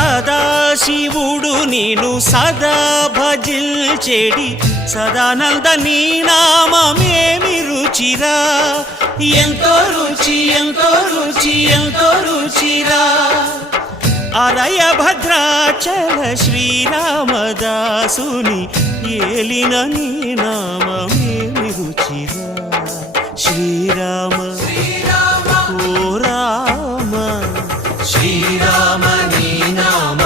సదాశివుడు నేను సదా భజిల్చెడి సదానంద నీ నామమేమి రుచిరా, ఎంతో రుచి ఎంతో రుచి ఎంతో రుచిరా. అరయ భద్రాచల శ్రీరామదాసుని ఏలిన నీ నామమేమి రుచిరా. శ్రీరామ ఓ రామ, శ్రీరామ నీ నామ